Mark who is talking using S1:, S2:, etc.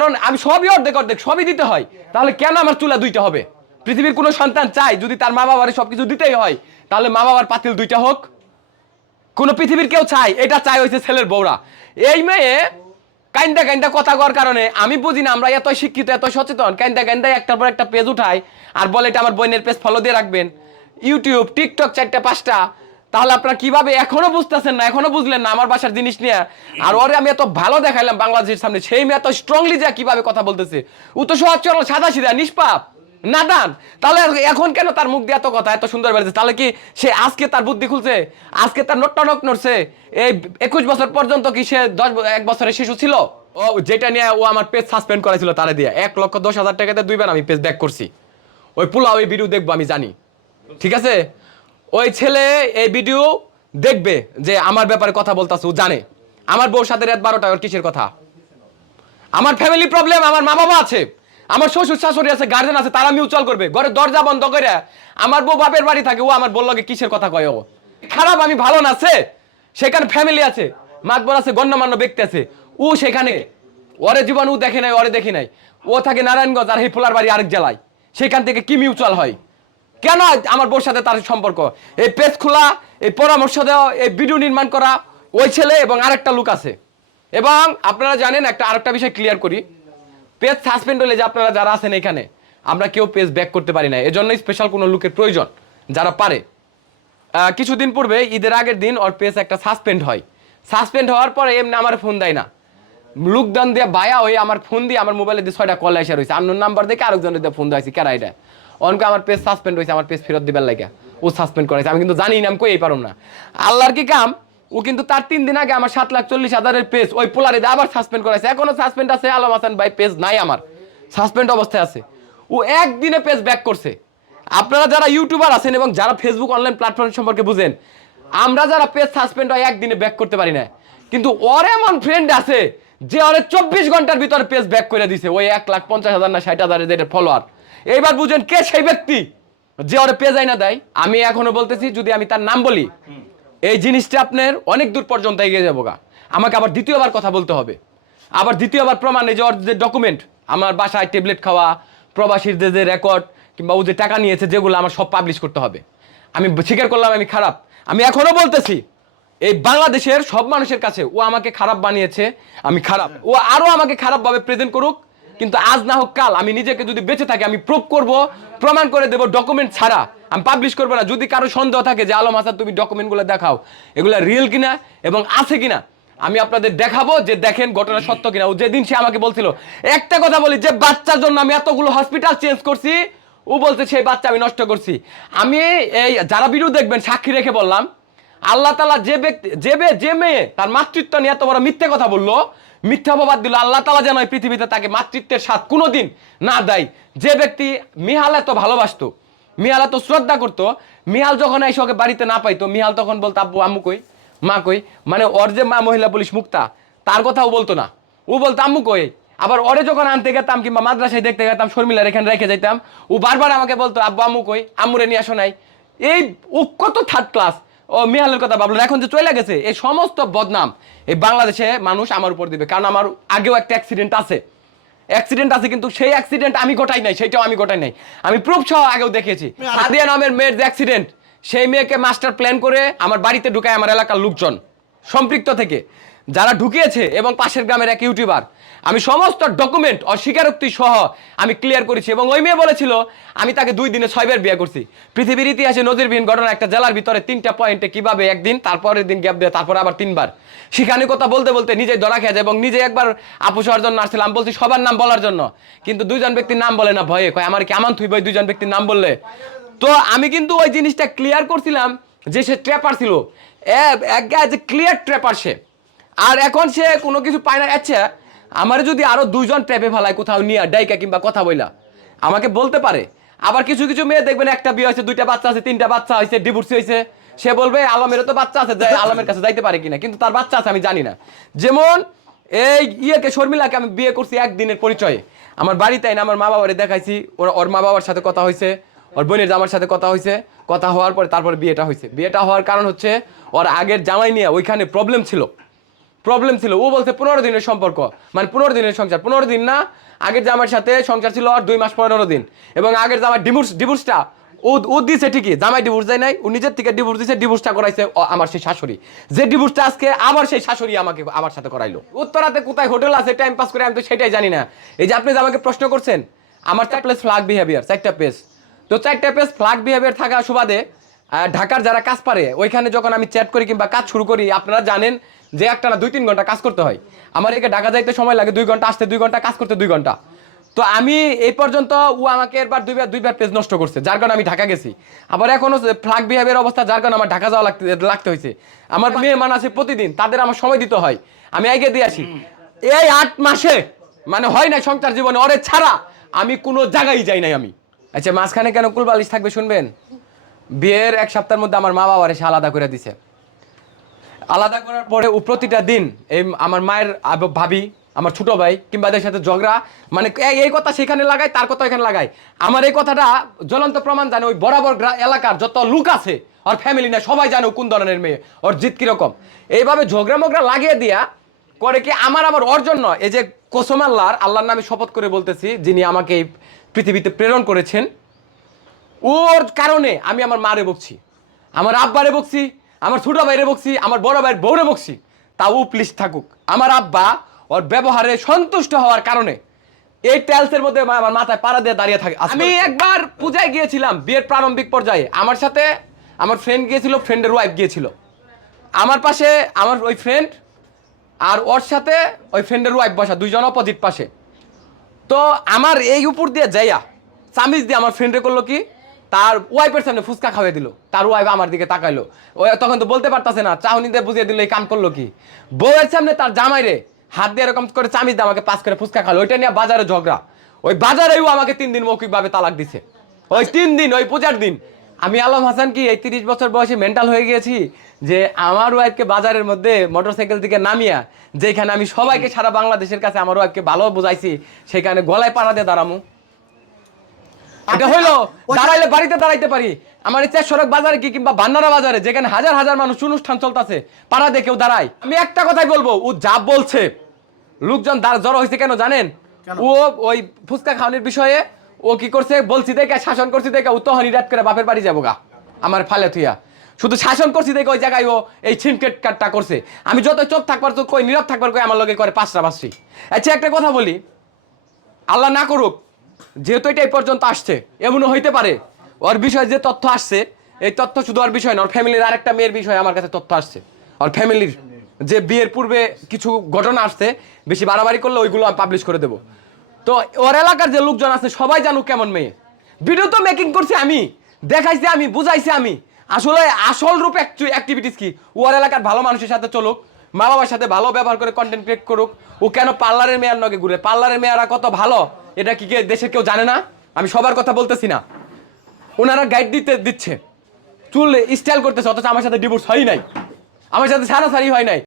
S1: কারণ আমি সবই অর্ধেক অর্ধেক, সবই দিতে হয়। তাহলে কেন আমার চুলা দুইটা হবে? পৃথিবীর কোনো সন্তান চাই যদি তার মা বাবার সবকিছু দিতেই হয়, তাহলে মা বাবার পাতিল দুইটা হোক। কোনো পৃথিবীর কেউ চাই এটা চাই হয়েছে ছেলের বউরা। এই মেয়ে কাইন্দা কাইন্দা কথা কর কারণে আমি বুঝি না, আমরা এত শিক্ষিত এত সচেতন, কাইন্দা কাইন্দা একটার পর একটা পেজ উঠায় আর বলে এটা আমার বোনের পেজ ফলো দিয়ে রাখবেন। ইউটিউব টিকটক চারটা, পাঁচটা তাহলে আপনারা কীভাবে এখনও বুঝতেছেন না, এখনও বুঝলেন না আমার বাসার জিনিস নিয়ে? আর ওরে আমি এত ভালো দেখাইলাম বাংলাদেশের সামনে, সেই মেয়ে এত স্ট্রংলি যা কীভাবে কথা বলতেছে। ও তো সহজ চলো সাদা সিধা নিষ্পাপ, নাদান। তাহলে এখন কেন তার মুখ দিয়ে এত কথা, এত সুন্দর বেড়েছে তাহলে কি সে আজকে তার বুদ্ধি খুলছে? আজকে তার নোটটা নক নড়ছে? এই একুশ বছর পর্যন্ত কি সে দশ এক বছরের শিশু ছিল? ও যেটা নিয়ে ও আমার পেজ সাসপেন্ড করেছিল তারে দিয়ে, এক লক্ষ দশ হাজার টাকাতে দুইবার আমি পেজ ব্যাক করছি। ওই পোলা ওই ভিডিও দেখব আমি জানি। ঠিক আছে? ওই ছেলে এই ভিডিও দেখবে যে আমার ব্যাপারে কথা বলতাছে, ও জানে। আমার বউর সাথে রাত বারোটা, ওর কিসের কথা? আমার ফ্যামিলি প্রবলেম আমার মা বাবা আছে, আমার শ্বশুর শাশুড়ি আছে গার্জেন আছে, তারা মিউচুয়াল করবে। ঘরে দরজা বন্ধ করে আমার বউ বাপের বাড়ি থাকে, ও আমার বলল কিসের কথা কয় ও? খারাপ, আমি ভালো না আছে সেখানে ফ্যামিলি আছে, মাতবর আছে, গণ্যমান্য ব্যক্তি আছে। ও সেখানে, ওরে জীবন ও দেখে নাই, ওরে দেখি নাই। ও থাকে নারায়ণগঞ্জ, আর এই ফুলার বাড়ি আরেক জেলায়। সেখান থেকে কি মিউচুয়াল হয়? কেন আমার বউর সাথে তার সম্পর্ক? এই পেজ খোলা, এই পরামর্শ দেওয়া, এই ভিডিও নির্মাণ করা, ওই ছেলে এবং আরেকটা লোক আছে। এবং আপনারা জানেন একটা, আরেকটা বিষয় ক্লিয়ার করি। পেজ সাসপেন্ড হলে যে আপনারা যারা আছেন এখানে, আমরা কেউ পেজ ব্যাক করতে পারি না। এজন্যই স্পেশাল কোনো লোকের প্রয়োজন, যারা পারে। কিছুদিন পূর্বে, ঈদের আগের দিন ওর পেজ একটা সাসপেন্ড হয়। সাসপেন্ড হওয়ার পরে এমনি আমার ফোন দেয় না। লুকদান দিয়ে বায়া হয়ে আমার ফোন দিয়ে আমার মোবাইলে দিয়ে ছয়টা কল এসে রয়েছে। আন্নোর নাম্বার দেখে আরেকজনের দিয়ে ফোন দিয়েছি কেরা এটা? অনকে আমার পেজ সাসপেন্ড হয়েছে আমার পেজ ফেরত দিবার লাগে ও সাসপেন্ড করেছে আমি কিন্তু জানি আমি কই পারুম না। আল্লাহর কি কাম? ও কিন্তু তার তিন দিন আগে আমার সাত লাখ চল্লিশ হাজারের পেজ ওই পোলারে আবার সাসপেন্ড করেছে এখনও সাসপেন্ড আছে, আলম হাসান ভাই পেজ নাই আমার। সাসপেন্ড অবস্থায় আছে। ও একদিনে পেজ ব্যাক করছে। আপনারা যারা ইউটিউবার আছেন এবং যারা ফেসবুক অনলাইন প্ল্যাটফর্ম সম্পর্কে বুঝেন, আমরা যারা পেজ সাসপেন্ড হয়, একদিনে ব্যাক করতে পারি না। কিন্তু ওর এমন ফ্রেন্ড আছে, যে ওরে চব্বিশ ঘণ্টার ভিতরে পেজ ব্যাক করে দিছে। ওই এক লাখ পঞ্চাশ হাজার না ষাট হাজারের যেটা ফলোয়ার এইবার বুঝেন কে সেই ব্যক্তি? যে ওরে পেজ না দেয়। আমি এখনও বলতেছি, যদি আমি তার নাম বলি, এই জিনিসটা আপনার অনেক দূর পর্যন্ত এগিয়ে যাব গা। আমাকে আবার দ্বিতীয়বার কথা বলতে হবে। আবার দ্বিতীয়বার প্রমাণ, এই যে ওর যে ডকুমেন্ট আমার বাসায় ট্যাবলেট খাওয়া, প্রবাসীদের যে যে রেকর্ড কিংবা ও যে টাকা নিয়েছে, যেগুলো আমার সব পাবলিশ করতে হবে। আমি স্বীকার করলাম, আমি খারাপ। আমি এখনও বলতেছি, এই বাংলাদেশের সব মানুষের কাছে ও আমাকে খারাপ বানিয়েছে, আমি খারাপ। ও আরও আমাকে খারাপভাবে প্রেজেন্ট করুক কিন্তু আজ না হোক কাল আমি নিজেকে যদি বেঁচে থাকি, আমি প্রুভ করব, প্রমাণ করে দেবো ডকুমেন্ট ছাড়া। আমি পাবলিশ করব না। যদি কারও সন্দেহ থাকে যে, আলম হাসান, তুমি ডকুমেন্টগুলো দেখাও, এগুলো রিয়েল কিনা এবং আছে কিনা, আমি আপনাদের দেখাবো যে দেখেন ঘটনা সত্য কিনা। ও যেদিন সে আমাকে বলছিল, একটা কথা বলি, যে বাচ্চার জন্য আমি এতগুলো হসপিটাল চেঞ্জ করছি, ও বলছে, সেই বাচ্চা আমি নষ্ট করছি। আমি এই, যারা ভিডিও দেখবেন, সাক্ষী রেখে বললাম আল্লাহ তালা যে ব্যক্তি, যে যে মেয়ে তার মাতৃত্ব নিয়ে এত বড় মিথ্যে কথা বলল, মিথ্যা অপবাদ দিল, আল্লাহ তালা যেন পৃথিবীতে তাকে মাতৃত্বের স্বাদ কোনোদিন না দেয়। যে ব্যক্তি মিহাল এত ভালোবাসতো, মিহাল এত শ্রদ্ধা করতো, মিহাল যখন এসে ওকে বাড়িতে না পাইতো, মিহাল তখন বলতো, আব্বু, আম্মু কই? মা কই? মানে ওর যে মা মহিলা পুলিশ মুক্তা, তার কথাও বলতো না। ও বলতো, আম্মু কই? আবার ওরে যখন আনতে গেতাম কিংবা মাদ্রাসায় দেখতে গেতাম, শর্মিলার এখানে রেখে যাইতাম, ও বারবার আমাকে বলতো, আব্বু, আম্মু কই? আম্মুরে নিয়ে আসো নাই। এই ও কত থার্ড ক্লাস ও মিহালের কথা ভাবলেন এখন যে চলে গেছে এই সমস্ত বদনাম এই বাংলাদেশে মানুষ আমার উপর দিবে কারণ আমার আগেও একটা অ্যাক্সিডেন্ট আছে। অ্যাক্সিডেন্ট আছে কিন্তু সেই অ্যাক্সিডেন্ট আমি ঘটাই নাই সেইটাও আমি গোটাই নাই। আমি প্রুফ সহ আগেও দেখেছি। সাদিয়া নামের মেয়ের যে অ্যাক্সিডেন্ট সেই মেয়েকে মাস্টার প্ল্যান করে আমার বাড়িতে ঢুকায় আমার এলাকার লোকজন সম্পৃক্ত থেকে। যারা ঢুকিয়েছে এবং পাশের গ্রামের এক ইউটিউবার। আমি সমস্ত ডকুমেন্ট, অস্বীকারোক্তি সহ আমি ক্লিয়ার করেছি এবং ওই মেয়ে বলেছিল, আমি তাকে দুই দিনে ছয়বার বিয়ে করছি। পৃথিবীর ইতিহাসে নজিরবিহীন ঘটনা, একটা জেলার ভিতরে তিনটা পয়েন্টে কীভাবে একদিন, তারপরের দিন গ্যাপ দেয়, তারপর আবার তিনবার। সেখানে কথা বলতে বলতে নিজেই ধরা খেয়ে যায় এবং নিজে একবার আপু হওয়ার জন্য আসছিলাম বলছি সবার নাম বলার জন্য। কিন্তু দুইজন ব্যক্তির নাম বলে না, ভয়ে কয়, আমার কি আমান থুই বই দুইজন ব্যক্তির নাম বললে? তো আমি কিন্তু ওই জিনিসটা ক্লিয়ার করছিলাম যে সে ট্র্যাপার ছিল। যে ক্লিয়ার ট্র্যাপার সে। আর এখন সে কোনো কিছু পায় না। আচ্ছা আমার যদি আরও দুইজন ট্র্যাপে ফেলায় কোথাও নিয়ে, ডাইকা কিংবা কথা বইলা, আমাকে বলতে পারে। আবার কিছু কিছু মেয়ে দেখবেন একটা বিয়ে হয়েছে, দুইটা বাচ্চা আছে, তিনটা বাচ্চা হয়েছে ডিভোর্স হয়েছে। সে বলবে, আলমেরও তো বাচ্চা আছে, যাই, আলমের কাছে যাইতে পারে কিনা, কিন্তু তার বাচ্চা আছে, আমি জানি না। যেমন এই ইয়েকে, শর্মিলাকে আমি বিয়ে করছি একদিনের পরিচয়ে। আমার বাড়িতে না আমার মা বাবারে দেখাইছি, ওর ওর মা বাবার সাথে কথা হয়েছে, ওর বোনের জামার সাথে কথা হয়েছে, কথা হওয়ার পরে তারপরে বিয়েটা হয়েছে। বিয়েটা হওয়ার কারণ হচ্ছে, ওর আগের জামাই নিয়ে ওইখানে প্রবলেম ছিল। প্রবলেম ছিল। ও বলছে পনেরো দিনের সম্পর্ক। মানে পনেরো দিনের সংসার। পনেরো দিন না, আগের জামার সাথে সংসার ছিল আর দুই মাস পনেরো দিন। এবং আগের জামার ডিভোর্স ডিভোর্সটা ও ও দিছে ঠিকই, জামাই ডিভোর্স দেয় নাই। ও নিজের থেকে ডিভোর্স দিছে ডিভোর্সটা করাইছে আমার সেই শাশুড়ি। যে ডিভোর্সটা আজকে আবার সেই শাশুড়ি আমাকে, আমার সাথে করাইলো। উত্তরাতে কোথায় হোটেল আছে টাইম পাস করে আমি তো সেটাই জানি না। এই যে আপনি যে আমাকে প্রশ্ন করছেন, আমার চার প্লেস ফ্লাগ বিহেভিয়ার চারটা পেজ তো চারটা পেজ ফ্লাগ বিহেভিয়ার থাকা সুবাদে ঢাকার যারা কাজ পারে, ওইখানে যখন আমি চ্যাট করি কিংবা কাজ শুরু করি, আপনারা জানেন যে একটা না দুই তিন ঘণ্টা কাজ করতে হয়। আমার একে ঢাকা যাইতে সময় লাগে, দুই ঘণ্টা আসতে, দুই ঘণ্টা কাজ করতে দুই ঘণ্টা। তো আমি এই পর্যন্ত ও আমাকে এরবার দুইবার দুইবার পেজ নষ্ট করছে, যার কারণে আমি ঢাকা গেছি। আবার এখনও ফ্লাগ বিহেভিয়ার অবস্থা, যার কারণে আমার ঢাকা যাওয়া লাগতে লাগতে হয়েছে। আমার মেয়ে মান আছে প্রতিদিন, তাদের আমার সময় দিতে হয়। আমি আগে দিয়ে আসি। এই আট মাসে মানে হয় না সংসার জীবনে, অরে ছাড়া আমি কোনো জায়গায় যাই নাই আমি। আচ্ছা মাঝখানে কেন কুলবালিশ থাকবে শুনবেন? বিয়ের এক সপ্তাহের মধ্যে আমার মা বাবার এসে আলাদা করে দিছে। আলাদা করার পরে ও প্রতিটা দিন এই আমার মায়ের ভাবি, আমার ছোট ভাই কিংবা এদের সাথে ঝগড়া মানে এই- কথা সেখানে লাগায়, তার কথা এখানে লাগায়। আমার এই কথাটা জ্বলন্ত প্রমাণ জানে ওই বরাবর এলাকার যত লোক আছে ওর ফ্যামিলি না সবাই জানে কোন ধরনের মেয়ে, ওর জিত কীরকম। এইভাবে ঝগড়া মগড়া লাগিয়ে দিয়া করে কি আমার আমার ওর জন্য এই যে কোসম আল্লাহর আল্লাহর নামে শপথ করে বলতেছি, যিনি আমাকে এই পৃথিবীতে প্রেরণ করেছেন ওর কারণে আমি আমার মারে বকছি আমার আব্বারে বকছি আমার ছোট ভাইরে বকছি আমার বড় ভাইয়ের বউরে বকছি। তাও প্লিজ থাকুক। আমার আব্বা ওর ব্যবহারে সন্তুষ্ট হওয়ার কারণে এই টেলসের মধ্যে আমার মাথায় পাড়া দিয়ে দাঁড়িয়ে থাকে। আমি একবার পূজায় গিয়েছিলাম বিয়ের প্রারম্ভিক পর্যায়ে। আমার সাথে আমার ফ্রেন্ড গিয়েছিল ফ্রেন্ডের ওয়াইফ গিয়েছিল। আমার পাশে আমার ওই ফ্রেন্ড আর ওর সাথে ওই ফ্রেন্ডের ওয়াইফ বসা দুইজন অপোজিট পাশে। তো আমার এই উপর দিয়ে যাইয়া চামিজ দিয়ে আমার ফ্রেন্ডে করল কি? তার ওয়াইফের সামনে ফুচকা খাওয়াই দিল। তার ওয়াইফ আমার দিকে তাকাইলো। তখন তো বলতে পারতাছে না চাউনিতে বুঝিয়ে দিল এই কাম করল কি। বউয়ের সামনে তার জামাইরে হাত দিয়ে এরকম করে চামিজ দিয়ে আমাকে পাস করে ফুচকা খালো ওইটা নিয়ে বাজারে ঝগড়া। ওই বাজারেও আমাকে তিন দিন মৌখিকভাবে তালাক দিছে। ওই তিন দিন, ওই পূজার দিন। আমি আলম হাসান কি এই তিরিশ বছর বয়সে মেন্টাল হয়ে গিয়েছি যে আমার ওয়াইফকে বাজারের মধ্যে মোটরসাইকেল থেকে নামিয়া, যেখানে আমি সবাইকে সারা বাংলাদেশের কাছে আমার ওয়াইফকে ভালো বুঝাইছি, সেখানে গলায় পাড়া দিয়ে দাঁড়ামু। এটা হইল দাঁড়াইলে বাড়িতে দাঁড়াইতে পারি। আমার ইচ্ছা সড়ক বাজারে কি কিংবা ভান্ডারা বাজারে যেখানে হাজার হাজার মানুষ অনুষ্ঠান চলতেছে পাড়া কেউ দাঁড়ায়। আমি একটা কথাই বলব ও যা বলছে লোকজন জড়ো হয়েছে কেন জানেন? ও ওই ফুচকা খাওয়ানোর বিষয়ে ও কি করছে? বলছি দেখে শাসন করছি দেখে ও তখন রাত করে বাপের বাড়ি যাব গা আমার ফালে থুইয়া। শুধু শাসন করছি দেখে ওই জায়গায় ও এই ছিনকেট কাটটা করছে। আমি যত চোখ থাকবার তো কই নীরব থাকবার কই আমার লগে করে পাঁচটা পাঁচটি আচ্ছা একটা কথা বলি। আল্লাহ না করুক যেহেতু এটা এই পর্যন্ত আসছে, এমনও হইতে পারে। ওর বিষয়ে যে তথ্য আসছে, এই তথ্য শুধু ওর বিষয় না, ওর ফ্যামিলির আরেকটা মেয়ের বিষয়ে আমার কাছে তথ্য আসছে। ওর ফ্যামিলির যে বিয়ের পূর্বে কিছু ঘটনা আসছে, বেশি বাড়াবাড়ি করলে ওইগুলো আমি পাবলিশ করে দেবো। তো ওর এলাকার যে লোকজন আছে, সবাই জানুক কেমন মেয়ে। ভিডিও তো মেকিং করছি আমি, দেখাইছি আমি, বুঝাইছি আমি। আসলে আসল রূপ অ্যাক্টিভিটিস কি? ওর এলাকার ভালো মানুষের সাথে চলুক মা বাবার সাথে ভালো ব্যবহার করে কন্টেন্ট ক্রিয়েট করুক, ও কেন পার্লারের মেয়ার নগে ঘুরে? পার্লারের মেয়েরা কত ভালো? এটা কি দেশের কেউ জানে না? আমি সবার কথা বলতেছি না। ওনারা গাইড দিতে দিচ্ছে। চুল স্টাইল করতেছে, অথচ আমার সাথে ডিভোর্স হয় নাই। আমার সাথে সারাসারি হয় নাই।